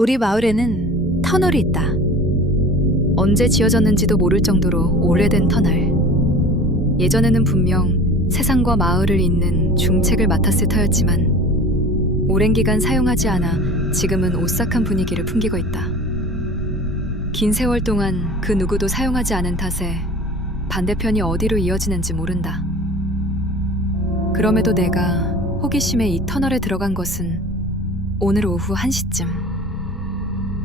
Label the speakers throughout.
Speaker 1: 우리 마을에는 터널이 있다. 언제 지어졌는지도 모를 정도로 오래된 터널. 예전에는 분명 세상과 마을을 잇는 중책을 맡았을 터였지만 오랜 기간 사용하지 않아 지금은 오싹한 분위기를 풍기고 있다. 긴 세월 동안 그 누구도 사용하지 않은 탓에 반대편이 어디로 이어지는지 모른다. 그럼에도 내가 호기심에 이 터널에 들어간 것은 오늘 오후 1시쯤.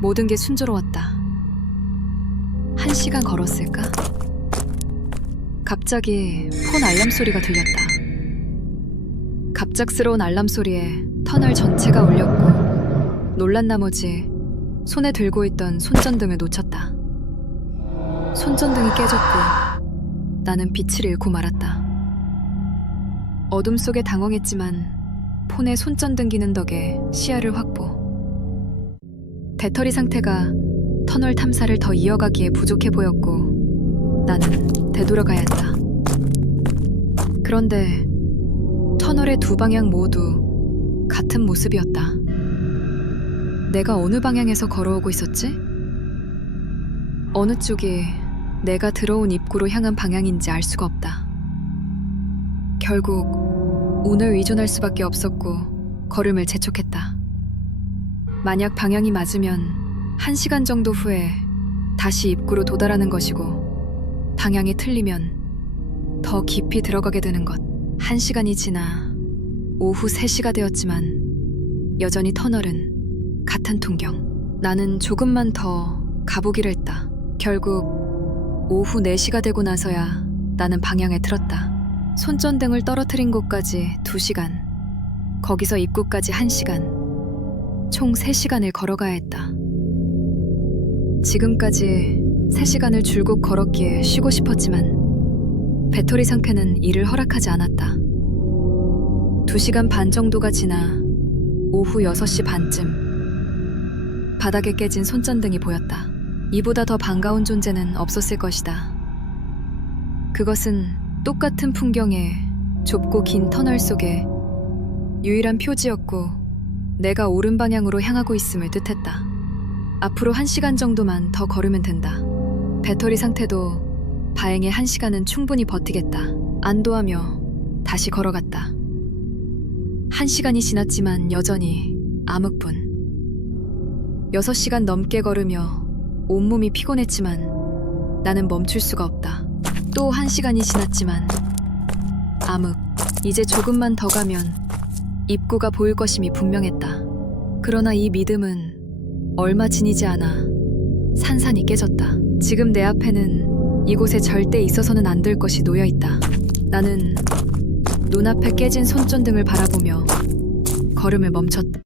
Speaker 1: 모든 게 순조로웠다. 한 시간 걸었을까? 갑자기 폰 알람 소리가 들렸다. 갑작스러운 알람 소리에 터널 전체가 울렸고 놀란 나머지 손에 들고 있던 손전등을 놓쳤다. 손전등이 깨졌고 나는 빛을 잃고 말았다. 어둠 속에 당황했지만 폰에 손전등 기능 덕에 시야를 확보. 배터리 상태가 터널 탐사를 더 이어가기에 부족해 보였고 나는 되돌아가야 했다. 그런데 터널의 두 방향 모두 같은 모습이었다. 내가 어느 방향에서 걸어오고 있었지? 어느 쪽이 내가 들어온 입구로 향한 방향인지 알 수가 없다. 결국 운을 의존할 수밖에 없었고 걸음을 재촉했다. 만약 방향이 맞으면 한 시간 정도 후에 다시 입구로 도달하는 것이고 방향이 틀리면 더 깊이 들어가게 되는 것. 한 시간이 지나 오후 3시가 되었지만 여전히 터널은 같은 풍경. 나는 조금만 더 가보기로 했다. 결국 오후 4시가 되고 나서야 나는 방향을 틀었다. 손전등을 떨어뜨린 곳까지 2시간. 거기서 입구까지 1시간. 총 3시간을 걸어가야 했다. 지금까지 3시간을 줄곧 걸었기에 쉬고 싶었지만 배터리 상태는 이를 허락하지 않았다. 2시간 반 정도가 지나 오후 6시 반쯤 바닥에 깨진 손전등이 보였다. 이보다 더 반가운 존재는 없었을 것이다. 그것은 똑같은 풍경의 좁고 긴 터널 속에 유일한 표지였고 내가 옳은 방향으로 향하고 있음을 뜻했다. 앞으로 한 시간 정도만 더 걸으면 된다. 배터리 상태도 다행히 한 시간은 충분히 버티겠다. 안도하며 다시 걸어갔다. 한 시간이 지났지만 여전히 암흑분. 여섯 시간 넘게 걸으며 온몸이 피곤했지만 나는 멈출 수가 없다. 또한 시간이 지났지만 암흑. 이제 조금만 더 가면 입구가 보일 것임이 분명했다. 그러나 이 믿음은 얼마 지니지 않아 산산이 깨졌다. 지금 내 앞에는 이곳에 절대 있어서는 안 될 것이 놓여 있다. 나는 눈앞에 깨진 손전등을 바라보며 걸음을 멈췄다.